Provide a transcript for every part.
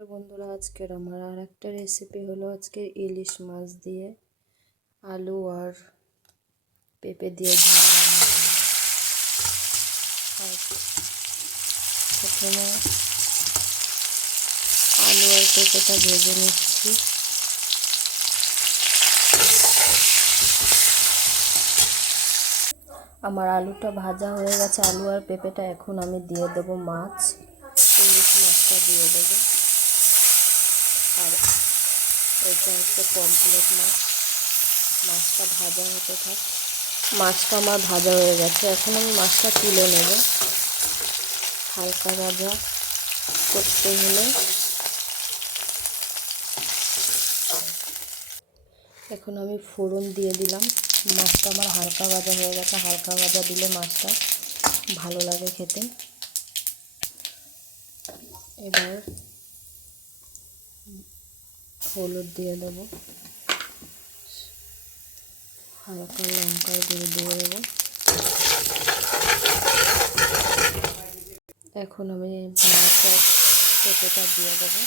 তো বন্ধুরা, আজকের আমার আর একটা রেসিপি হলো আজকে ইলিশ মাছ দিয়ে আলু আর পেঁপে দিয়ে ঝোল রান্না করব। আর প্রথমে আলু আর পেঁপেটা ভেজে নিচ্ছি। আমার আলুটা ভাজা হয়ে গেছে, আলু আর পেঁপেটা। এখন আমি দিয়ে দেবো মাছ, ইলিশ মাছটা দিয়ে দেবো। আর এটা হচ্ছে পমফ্রেট মাছ। মাছটা ভাজা হতে থাক। মাছটা আমার ভাজা হয়ে গেছে, এখন আমি মাছটা তুলে নেব। হালকা ভাজা করতে হলে এখন আমি ফোড়ন দিয়ে দিলাম। মাছটা আমার হালকা ভাজা হয়ে গেছে। হালকা ভাজা দিলে মাছটা ভালো লাগে খেতে। এবার হলুদ দিয়ে দেবো, হালকা লঙ্কার গুঁড়ো দিয়ে দেবো। এখন আমি মাছের পেঁপেটা দিয়ে দেবো।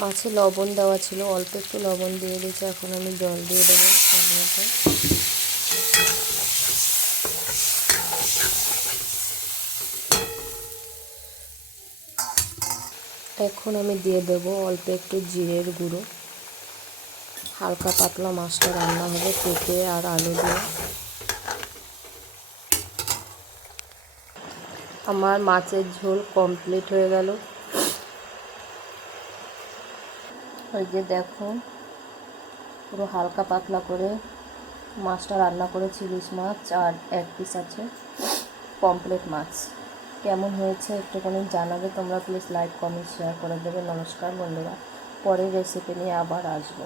মাছে লবণ দেওয়া ছিল, অল্প একটু লবণ দিয়ে দিয়েছি। এখন আমি জল দিয়ে দেবো স্বাদ মতো। এখন আমি দিয়ে দেবো অল্প একটু জিরের গুঁড়ো। হালকা পাতলা মাছটা রান্না হবে পেঁপে আর আলু দিয়ে। আমার মাছের ঝোল কমপ্লিট হয়ে গেল। ওই যে দেখো, পুরো হালকা পাতলা করে মাছটা রান্না করেছি। ইলিশ মাছ আর এক পিস আছে পমফ্রেট মাছ। কেমন হয়েছে একটুখানি জানাবে তোমরা। প্লিজ লাইক কমেন্ট শেয়ার করে দেবে। নমস্কার বন্ধুরা, পরের রেসিপি নিয়ে আবার আসবো।